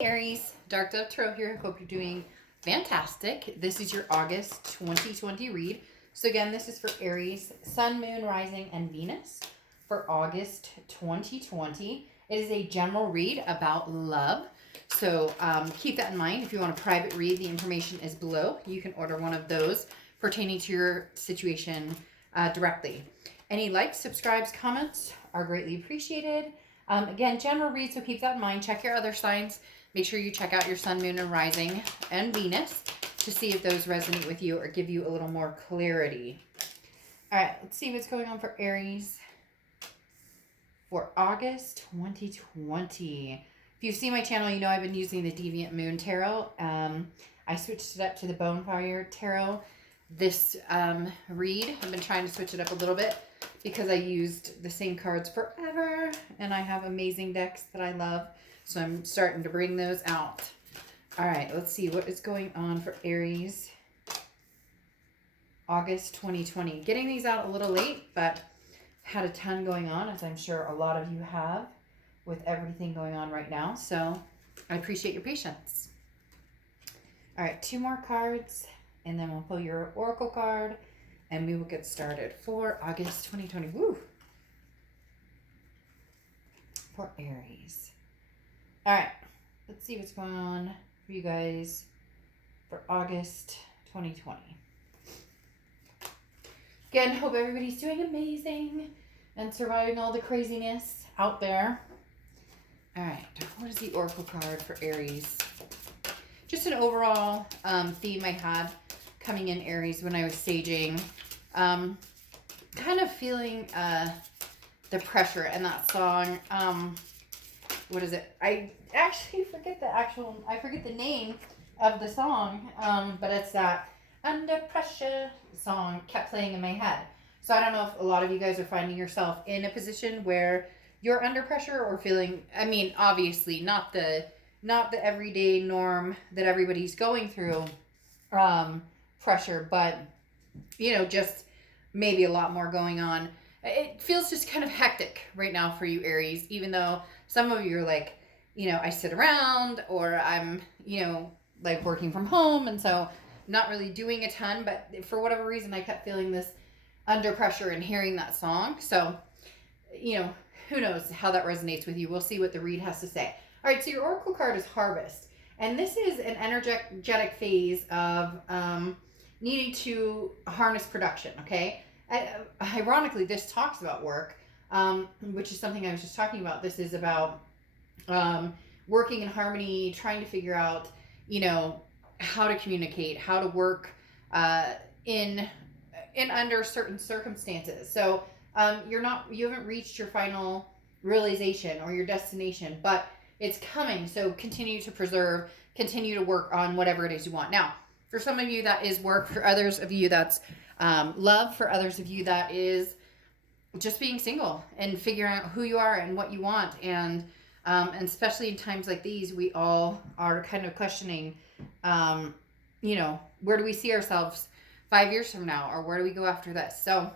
Aries, Dark Dove Tarot here. I hope you're doing fantastic. This is your August 2020 read. So again, this is for Aries, Sun, Moon, Rising, and Venus for August 2020. It is a general read about love. So keep that in mind. If you want a private read, the information is below. You can order one of those pertaining to your situation directly. Any likes, subscribes, comments are greatly appreciated. Again, general read, so keep that in mind. Check your other signs. Make sure you check out your Sun, Moon, and Rising and Venus to see if those resonate with you or give you a little more clarity. All right, let's see what's going on for Aries for August 2020. If you've seen my channel, you know I've been using the Deviant Moon Tarot. I switched it up to the Bonefire Tarot. This read, I've been trying to switch it up a little bit because I used the same cards forever, and I have amazing decks that I love. So I'm starting to bring those out. All right, let's see what is going on for Aries, August 2020. Getting these out a little late, but had a ton going on, as I'm sure a lot of you have, with everything going on right now. So I appreciate your patience. All right, 2 more cards, and then we'll pull your Oracle card, and we will get started for August 2020. Woo! For Aries. All right, let's see what's going on for you guys for August 2020. Again, hope everybody's doing amazing and surviving all the craziness out there. All right, what is the Oracle card for Aries? Just an overall theme I had coming in Aries when I was saging. Kind of feeling the pressure in that song. What is it? I actually forget I forget the name of the song, but it's that Under Pressure song kept playing in my head. So I don't know if a lot of you guys are finding yourself in a position where you're under pressure or feeling, I mean, obviously not the everyday norm that everybody's going through pressure, but you know, just maybe a lot more going on. It feels just kind of hectic right now for you, Aries, even though some of you are like, you know, I sit around, or I'm, you know, like working from home, and so not really doing a ton, but for whatever reason, I kept feeling this under pressure and hearing that song. So, you know, who knows how that resonates with you. We'll see what the read has to say. All right, so your Oracle card is Harvest, and this is an energetic phase of needing to harness production, okay? Ironically, this talks about work, which is something I was just talking about. This is about working in harmony, trying to figure out, you know, how to communicate, how to work in under certain circumstances. So you haven't reached your final realization or your destination, but it's coming. So continue to preserve, continue to work on whatever it is you want. Now, for some of you, that is work. For others of you, that's love. For others of you, that is just being single and figuring out who you are and what you want. And especially in times like these, we all are kind of questioning, you know, where do we see ourselves 5 years from now, or where do we go after this? So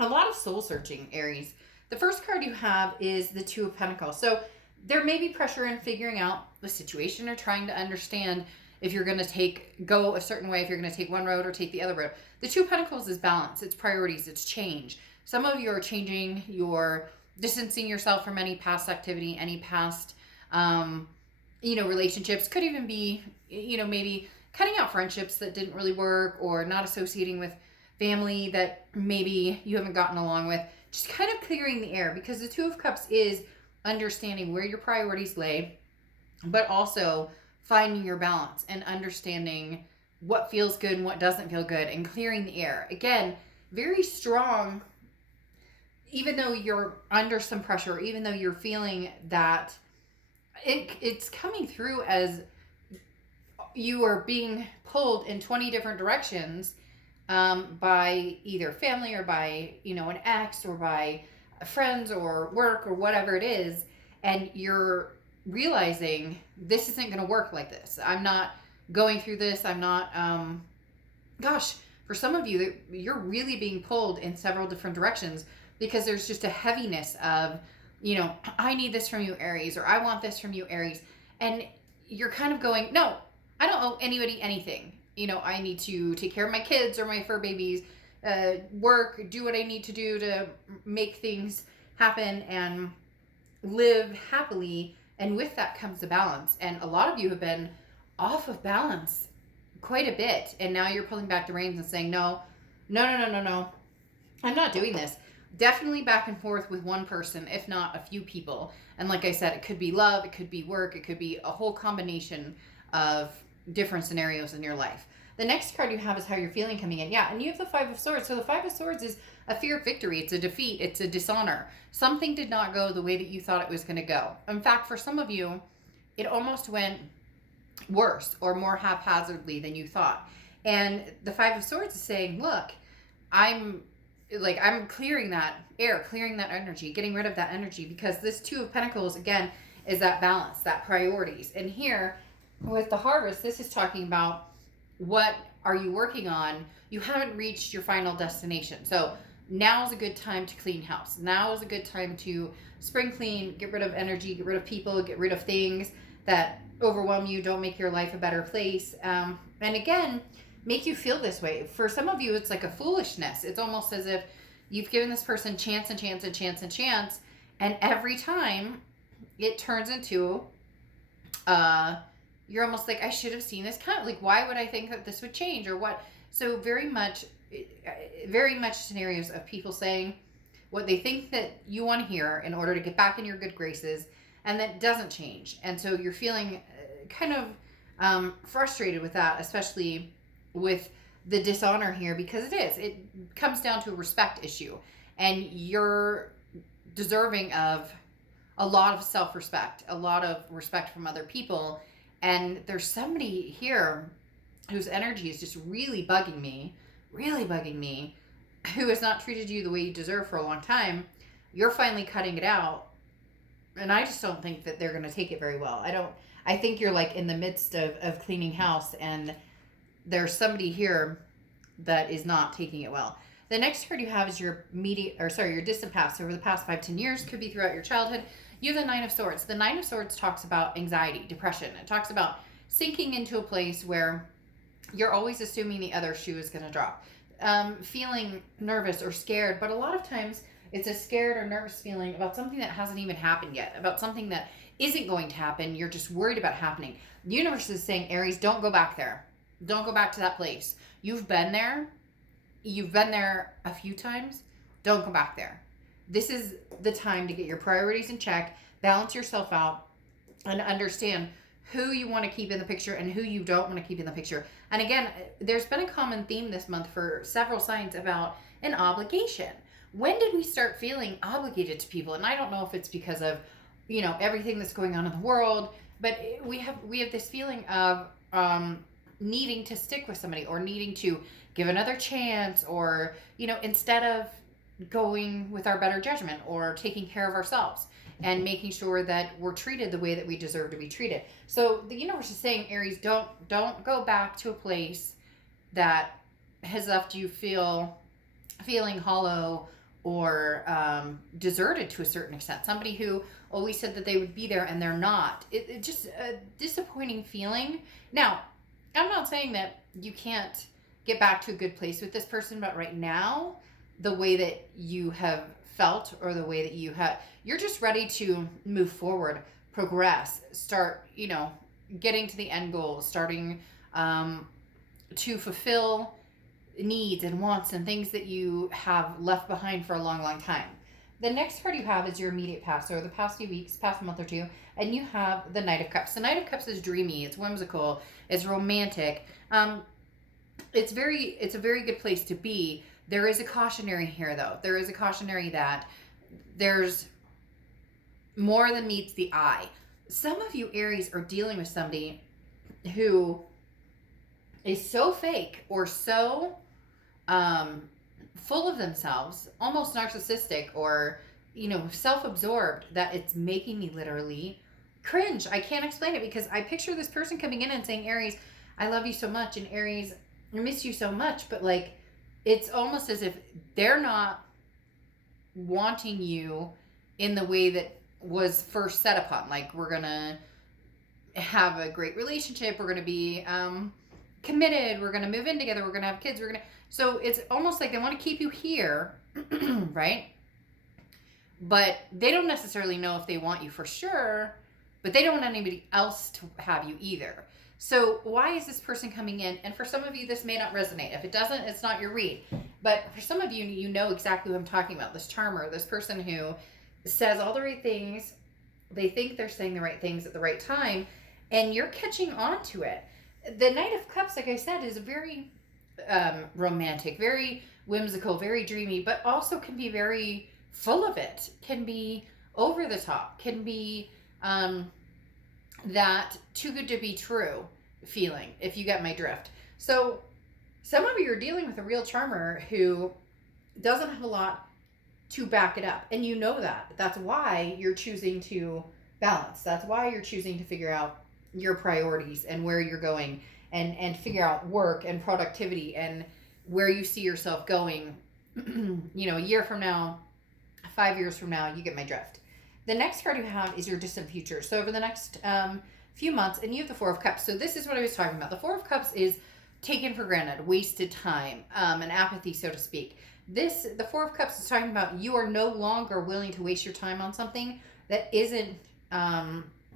a lot of soul searching, Aries. The first card you have is the Two of Pentacles. So there may be pressure in figuring out the situation or trying to understand if you're going to go a certain way, if you're going to take one road or take the other road. The Two of Pentacles is balance, it's priorities, it's change. Some of you are changing, you're distancing yourself from any past activity, any past, you know, relationships. Could even be, you know, maybe cutting out friendships that didn't really work, or not associating with family that maybe you haven't gotten along with. Just kind of clearing the air, because the Two of Cups is understanding where your priorities lay, but also finding your balance and understanding what feels good and what doesn't feel good, and clearing the air. Again, very strong, even though you're under some pressure, even though you're feeling that it's coming through as you are being pulled in 20 different directions by either family, or by, you know, an ex, or by friends, or work, or whatever it is, and you're realizing this isn't going to work like this. I'm not going through this. I'm not, gosh, for some of you, you're really being pulled in several different directions, because there's just a heaviness of, you know, I need this from you, Aries, or I want this from you, Aries. And you're kind of going, no, I don't owe anybody anything. You know, I need to take care of my kids or my fur babies, work, do what I need to do to make things happen and live happily. And with that comes the balance. And a lot of you have been off of balance quite a bit. And now you're pulling back the reins and saying, no, I'm not doing this. Definitely back and forth with one person, if not a few people. And like I said, it could be love, it could be work, it could be a whole combination of different scenarios in your life. The next card you have is how you're feeling coming in. Yeah, and you have the Five of Swords. So the Five of Swords is a fear of victory. It's a defeat. It's a dishonor. Something did not go the way that you thought it was going to go. In fact, for some of you, it almost went worse or more haphazardly than you thought. And the Five of Swords is saying, look, I'm clearing that air, clearing that energy, getting rid of that energy, because this Two of Pentacles, again, is that balance, that priorities. And here with the Harvest, this is talking about what are you working on? You haven't reached your final destination. So now is a good time to clean house. Now is a good time to spring clean, get rid of energy, get rid of people, get rid of things that overwhelm you, don't make your life a better place. And again, make you feel this way. For some of you, it's like a foolishness. It's almost as if you've given this person chance and chance and chance and chance, and every time it turns into you're almost like, I should have seen this kind of like, why would I think that this would change or what? So very much scenarios of people saying what they think that you want to hear in order to get back in your good graces, and that doesn't change. And so you're feeling kind of frustrated with that, especially with the dishonor here, because it comes down to a respect issue, and you're deserving of a lot of self-respect, a lot of respect from other people. And there's somebody here whose energy is just really bugging me, who has not treated you the way you deserve for a long time. You're finally cutting it out, and I just don't think that they're going to take it very well. I think you're like in the midst of cleaning house, and there's somebody here that is not taking it well. The next card you have is your distant past. Over the past 5-10 years, could be throughout your childhood. You have the Nine of Swords. The Nine of Swords talks about anxiety, depression. It talks about sinking into a place where you're always assuming the other shoe is going to drop. Feeling nervous or scared, but a lot of times it's a scared or nervous feeling about something that hasn't even happened yet, about something that isn't going to happen. You're just worried about happening. The universe is saying, Aries, don't go back there. Don't go back to that place. You've been there. You've been there a few times. Don't go back there. This is the time to get your priorities in check, balance yourself out, and understand who you want to keep in the picture and who you don't want to keep in the picture. And again, there's been a common theme this month for several signs about an obligation. When did we start feeling obligated to people? And I don't know if it's because of, everything that's going on in the world, but we have this feeling of needing to stick with somebody, or needing to give another chance, or, instead of going with our better judgment or taking care of ourselves and making sure that we're treated the way that we deserve to be treated. So the universe is saying, Aries, don't go back to a place that has left you feeling hollow or deserted to a certain extent. Somebody who always said that they would be there and they're not. It's just a disappointing feeling. Now, I'm not saying that you can't get back to a good place with this person, but right now, the way that you have felt, or the way that you're just ready to move forward, progress, start, getting to the end goal, starting to fulfill needs and wants and things that you have left behind for a long, long time. The next card you have is your immediate past, or the past few weeks, past month or two, and you have the Knight of Cups. The Knight of Cups is dreamy, it's whimsical, it's romantic. It's a very good place to be. There is a cautionary here, though. There is a cautionary that there's more than meets the eye. Some of you, Aries, are dealing with somebody who is so fake or so full of themselves, almost narcissistic, or, self-absorbed, that it's making me literally cringe. I can't explain it, because I picture this person coming in and saying, Aries, I love you so much, and Aries, I miss you so much, but it's almost as if they're not wanting you in the way that was first set upon. Like, we're gonna have a great relationship. We're going to be committed. We're going to move in together. We're going to have kids. So it's almost like they want to keep you here, right? But they don't necessarily know if they want you for sure, but they don't want anybody else to have you either. So why is this person coming in? And for some of you, this may not resonate. If it doesn't, it's not your read. But for some of you, you know exactly who I'm talking about. This charmer, this person who says all the right things. They think they're saying the right things at the right time, and you're catching on to it. The Knight of Cups, like I said, is very romantic, very whimsical, very dreamy, but also can be very full of it, can be over the top, can be that too good to be true feeling, if you get my drift. So some of you are dealing with a real charmer who doesn't have a lot to back it up. And you know that. That's why you're choosing to balance. That's why you're choosing to figure out your priorities and where you're going and figure out work and productivity and where you see yourself going, a year from now, 5 years from now. You get my drift. The next card you have is your distant future. So over the next few months, and you have the Four of Cups. So this is what I was talking about. The Four of Cups is taken for granted, wasted time, and apathy, so to speak. The Four of Cups is talking about you are no longer willing to waste your time on something that isn't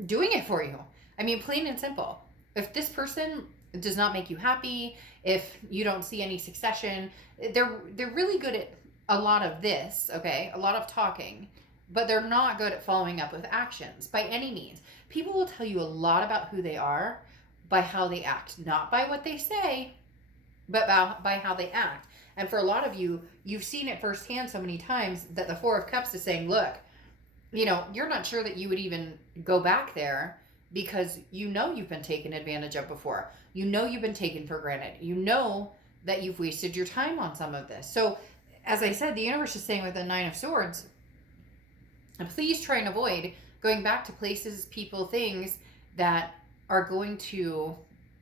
doing it for you. I mean, plain and simple. If this person does not make you happy, if you don't see any succession, they're really good at a lot of this, okay? A lot of talking, but they're not good at following up with actions by any means. People will tell you a lot about who they are by how they act, not by what they say, but by how they act. And for a lot of you, you've seen it firsthand so many times that the Four of Cups is saying, look, you're not sure that you would even go back there because you've been taken advantage of before. You've been taken for granted. You know that you've wasted your time on some of this. So, as I said, the universe is saying with the Nine of Swords, please try and avoid going back to places, people, things that are going to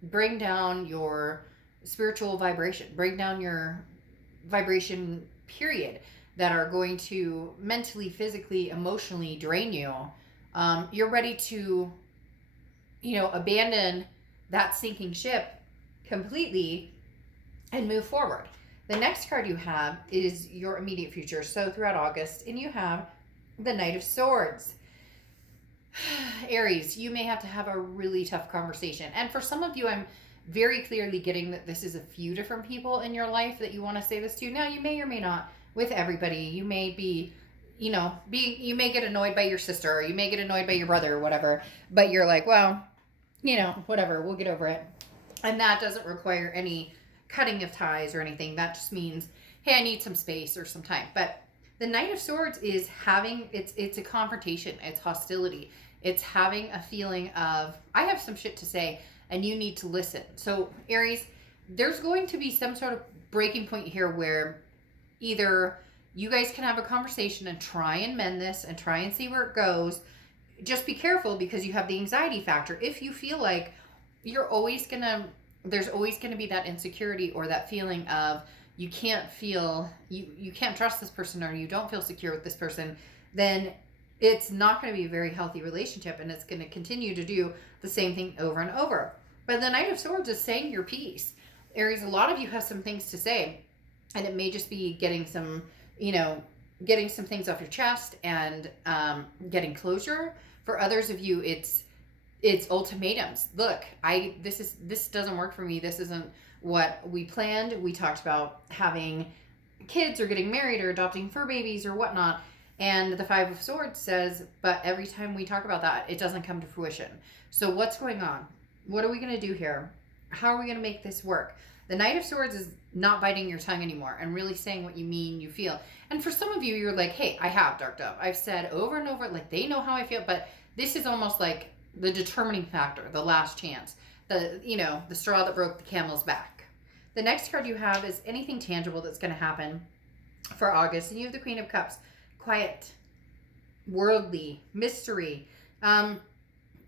bring down your spiritual vibration, bring down your vibration, period, that are going to mentally, physically, emotionally drain you. You're ready to, abandon that sinking ship completely and move forward. The next card you have is your immediate future. So throughout August, and you have the Knight of Swords. Aries, you may have to have a really tough conversation. And for some of you, I'm very clearly getting that this is a few different people in your life that you want to say this to. Now, you may or may not with everybody. You may be, you may get annoyed by your sister, or you may get annoyed by your brother or whatever, but you're like, well, whatever, we'll get over it. And that doesn't require any cutting of ties or anything. That just means, hey, I need some space or some time. But the Knight of Swords is it's a confrontation. It's hostility. It's having a feeling of, I have some shit to say and you need to listen. So Aries, there's going to be some sort of breaking point here where either you guys can have a conversation and try and mend this and try and see where it goes. Just be careful because you have the anxiety factor. If you feel like there's always going to be that insecurity or that feeling of you can't trust this person, or you don't feel secure with this person, then it's not going to be a very healthy relationship, and it's going to continue to do the same thing over and over. But the Knight of Swords is saying your piece. Aries, a lot of you have some things to say, and it may just be getting some things off your chest and getting closure. For others of you, it's ultimatums. Look, this doesn't work for me. This isn't what we planned. We talked about having kids or getting married or adopting fur babies or whatnot. And the Five of Swords says, but every time we talk about that, it doesn't come to fruition. So what's going on? What are we going to do here? How are we going to make this work? The Knight of Swords is not biting your tongue anymore and really saying what you mean, you feel. And for some of you, you're like, hey, I have, Dark Dove. I've said over and over, like, they know how I feel, but this is almost like the determining factor, the last chance, the straw that broke the camel's back. The next card you have is anything tangible that's going to happen for August. And you have the Queen of Cups. Quiet, worldly, mystery.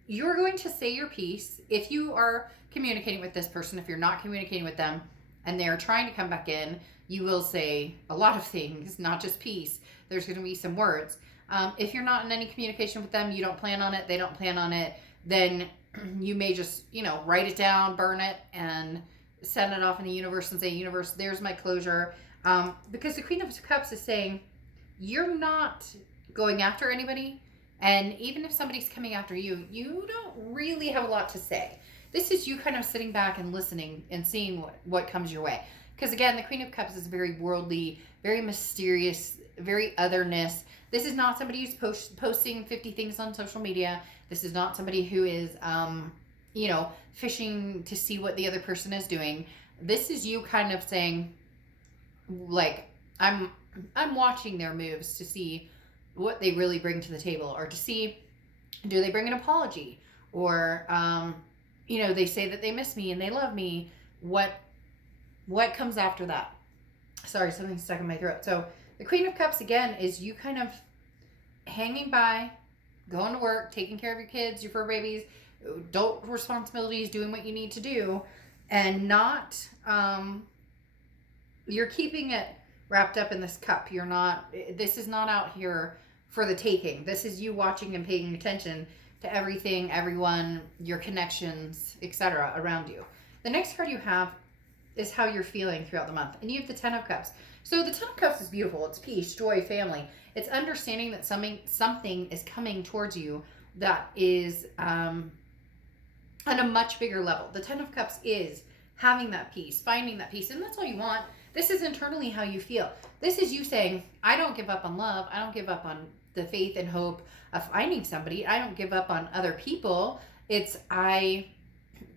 You're going to say your piece. If you are communicating with this person, if you're not communicating with them and they're trying to come back in, you will say a lot of things, not just peace. There's going to be some words. If you're not in any communication with them, you don't plan on it, they don't plan on it, then you may just, write it down, burn it, and send it off in the universe and say, universe, there's my closure. Because the Queen of Cups is saying, you're not going after anybody. And even if somebody's coming after you, you don't really have a lot to say. This is you kind of sitting back and listening and seeing what comes your way. Because again, the Queen of Cups is very worldly, very mysterious, very otherness. This is not somebody who's posting 50 things on social media. This is not somebody who is, fishing to see what the other person is doing. This is you kind of saying, like, I'm watching their moves to see what they really bring to the table, or to see, do they bring an apology, or they say that they miss me and they love me. What comes after that? Sorry, something's stuck in my throat. So the Queen of Cups again is you kind of hanging by, going to work, taking care of your kids, your fur babies, adult responsibilities, doing what you need to do, and not you're keeping it wrapped up in this cup. This is not out here for the taking. This is you watching and paying attention to everything, everyone, your connections, etc. around you. The next card you have is how you're feeling throughout the month. And you have the Ten of Cups. So the Ten of Cups is beautiful. It's peace, joy, family. It's understanding that something is coming towards you that is on a much bigger level. The Ten of Cups is having that peace, finding that peace. And that's all you want. This is internally how you feel. This is you saying, I don't give up on love. I don't give up on the faith and hope of finding somebody. I don't give up on other people. It's I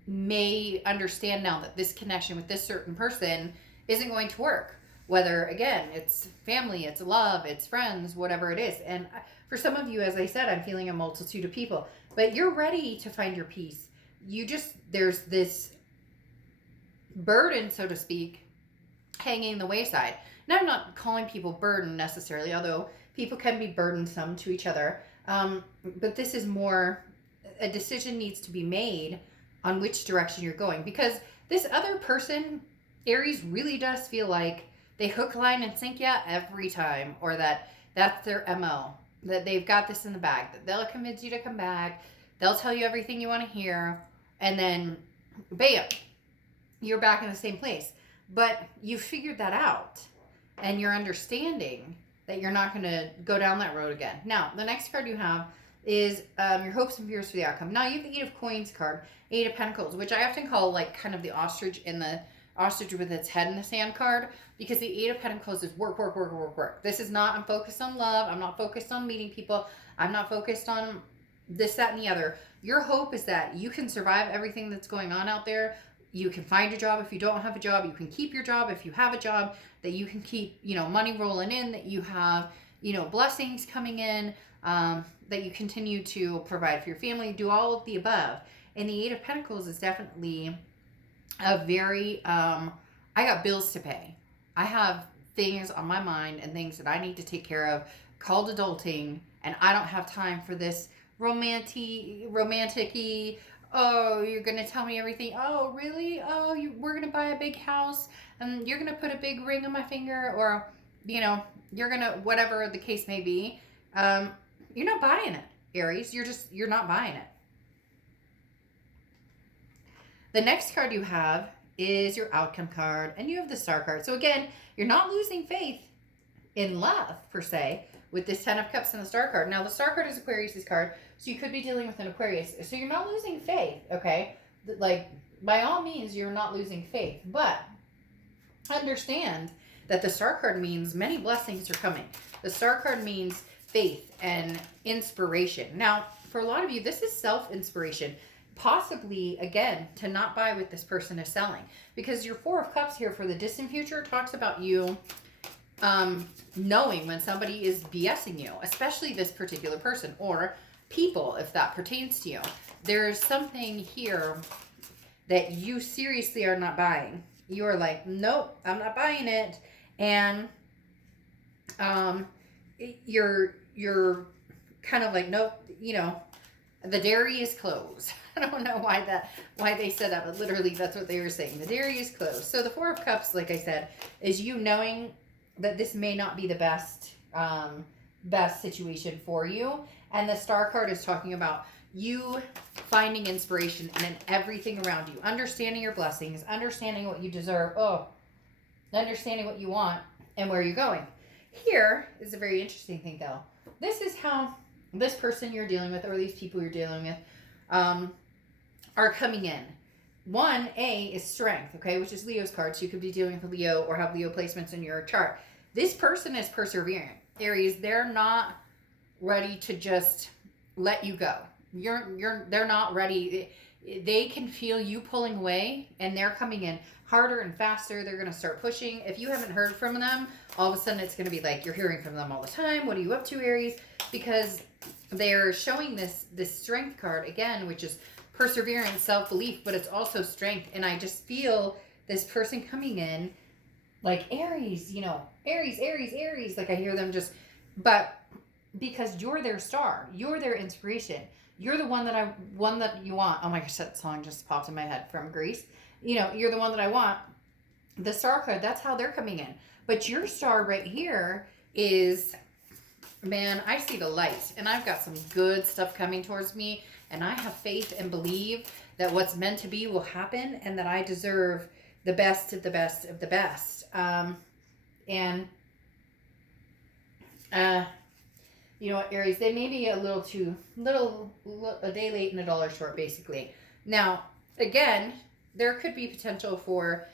may understand now that this connection with this certain person isn't going to work. Whether, again, it's family, it's love, it's friends, whatever it is. And for some of you, as I said, I'm feeling a multitude of people. But you're ready to find your peace. There's this burden, so to speak, hanging in the wayside. Now, I'm not calling people burden necessarily, although people can be burdensome to each other. But this is more, a decision needs to be made on which direction you're going. Because this other person, Aries, really does feel like they hook, line, and sink you every time. Or that's their MO. That they've got this in the bag. That they'll convince you to come back. They'll tell you everything you want to hear. And then, bam, you're back in the same place. But you figured that out. And you're understanding that you're not going to go down that road again. Now, the next card you have is your hopes and fears for the outcome. Now, you have the Eight of Coins card, Eight of Pentacles, which I often call like kind of the ostrich in the ostrich with its head in the sand card, because the Eight of Pentacles is work, work, work, work, work. This is not, I'm focused on love. I'm not focused on meeting people. I'm not focused on this, that, and the other. Your hope is that you can survive everything that's going on out there. You can find a job if you don't have a job. You can keep your job if you have a job. That you can keep, money rolling in. That you have, blessings coming in. That you continue to provide for your family. Do all of the above. And the Eight of Pentacles is definitely a very, I got bills to pay. I have things on my mind and things that I need to take care of called adulting. And I don't have time for this romantic-y, oh, you're going to tell me everything. Oh, really? Oh, we're going to buy a big house and you're going to put a big ring on my finger, or, you're going to, whatever the case may be. You're not buying it, Aries. You're not buying it. The next card you have is your outcome card, and you have the Star card. So again, you're not losing faith in love, per se, with this Ten of Cups and the Star card. Now, the Star card is Aquarius' card, so you could be dealing with an Aquarius. So you're not losing faith, okay? Like, by all means, you're not losing faith. But understand that the Star card means many blessings are coming. The Star card means faith and inspiration. Now, for a lot of you, this is self-inspiration. Possibly, again, to not buy what this person is selling. Because your Four of Cups here for the distant future talks about you knowing when somebody is BSing you, especially this particular person or people, if that pertains to you. There's something here that you seriously are not buying. You're like, nope, I'm not buying it. And you're kind of like, nope, the dairy is closed. I don't know why they said that, but literally that's what they were saying. The dairy is closed. So the Four of Cups, like I said, is you knowing that this may not be the best situation for you. And the Star card is talking about you finding inspiration in everything around you, understanding your blessings, understanding what you deserve, understanding what you want and where you're going. Here is a very interesting thing, though. This is how this person you're dealing with, or these people you're dealing with, are coming in. 1A is strength, okay, which is Leo's card. So you could be dealing with a Leo or have Leo placements in your chart. This person is persevering. Aries, they're not ready to just let you go. They're not ready. They can feel you pulling away, and they're coming in harder and faster. They're going to start pushing. If you haven't heard from them, all of a sudden it's going to be like you're hearing from them all the time. What are you up to, Aries? Because they're showing this strength card again, which is perseverance, self-belief, but it's also strength. And I just feel this person coming in like Aries, Aries. Like I hear them just, but because you're their star, you're their inspiration. You're the one that you want. Oh my gosh, that song just popped in my head from Greece. You're the one that I want. The star card, that's how they're coming in. But your star right here is, man, I see the light. And I've got some good stuff coming towards me. And I have faith and believe that what's meant to be will happen. And that I deserve the best of the best of the best. You know what, Aries, they may be a day late and a dollar short, basically. Now, again, there could be potential for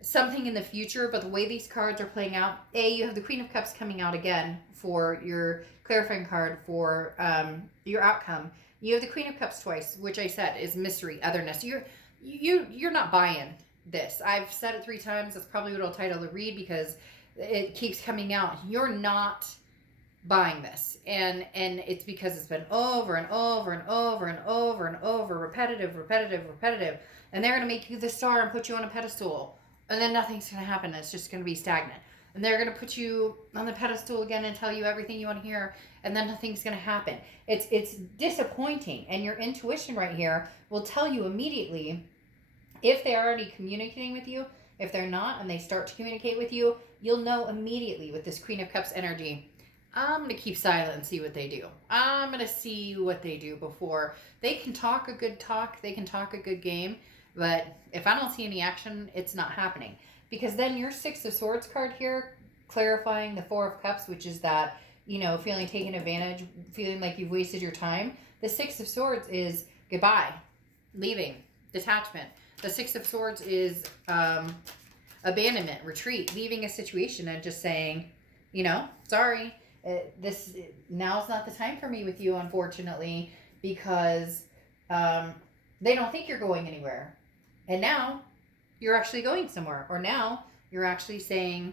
something in the future, but the way these cards are playing out, you have the Queen of Cups coming out again for your clarifying card for your outcome. You have the Queen of Cups twice, which I said is mystery, otherness. You're not buying this. I've said it 3 times. That's probably what I'll title the read because it keeps coming out. You're not buying this, and it's because it's been over and over and over and over and over, repetitive, and they're going to make you the star and put you on a pedestal, and then nothing's going to happen. It's just going to be stagnant, and they're going to put you on the pedestal again and tell you everything you want to hear, and then nothing's going to happen. It's disappointing, and your intuition right here will tell you immediately if they're already communicating with you. If they're not and they start to communicate with you, you'll know immediately with this Queen of Cups energy. I'm going to keep silent and see what they do. I'm going to see what they do before. They can talk a good talk. They can talk a good game. But if I don't see any action, it's not happening. Because then your 6 of Swords card here, clarifying the 4 of Cups, which is that, feeling taken advantage, feeling like you've wasted your time. The 6 of Swords is goodbye, leaving, detachment. The 6 of Swords is abandonment, retreat, leaving a situation and just saying, sorry. Now's not the time for me with you, unfortunately, because they don't think you're going anywhere. And now you're actually going somewhere. Or now you're actually saying,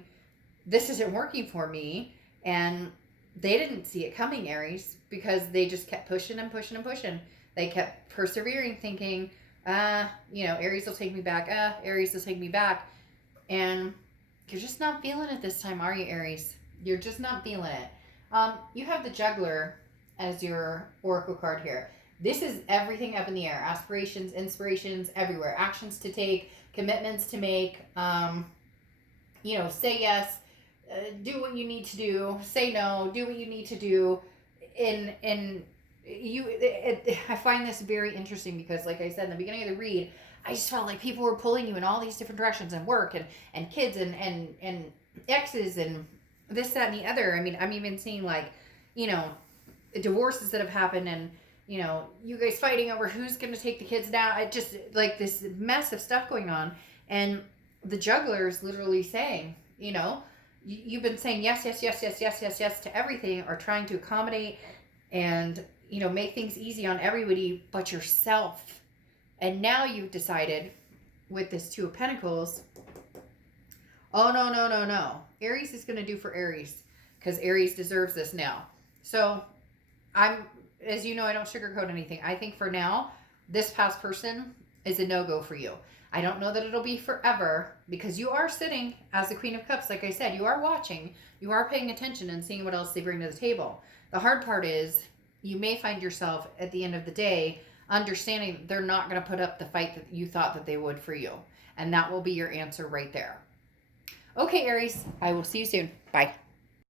this isn't working for me. And they didn't see it coming, Aries, because they just kept pushing and pushing and pushing. They kept persevering, thinking, Aries will take me back. Aries will take me back. And you're just not feeling it this time, are you, Aries? You're just not feeling it. You have the Juggler as your oracle card here. This is everything up in the air. Aspirations, inspirations, everywhere. Actions to take, commitments to make. Say yes, do what you need to do. Say no, do what you need to do. I find this very interesting because, like I said in the beginning of the read, I just felt like people were pulling you in all these different directions, and work and kids and exes and this, that, and the other. I mean, I'm even seeing divorces that have happened, and you guys fighting over who's going to take the kids now. I just like this mess of stuff going on, and the Juggler is literally saying, you've been saying yes to everything, or trying to accommodate and make things easy on everybody but yourself. And now you've decided with this 2 of Pentacles, oh, no. Aries is going to do for Aries, because Aries deserves this now. So as you know, I don't sugarcoat anything. I think for now, this past person is a no-go for you. I don't know that it'll be forever, because you are sitting as the Queen of Cups. Like I said, you are watching, you are paying attention and seeing what else they bring to the table. The hard part is you may find yourself at the end of the day understanding they're not going to put up the fight that you thought that they would for you. And that will be your answer right there. Okay, Aries, I will see you soon. Bye.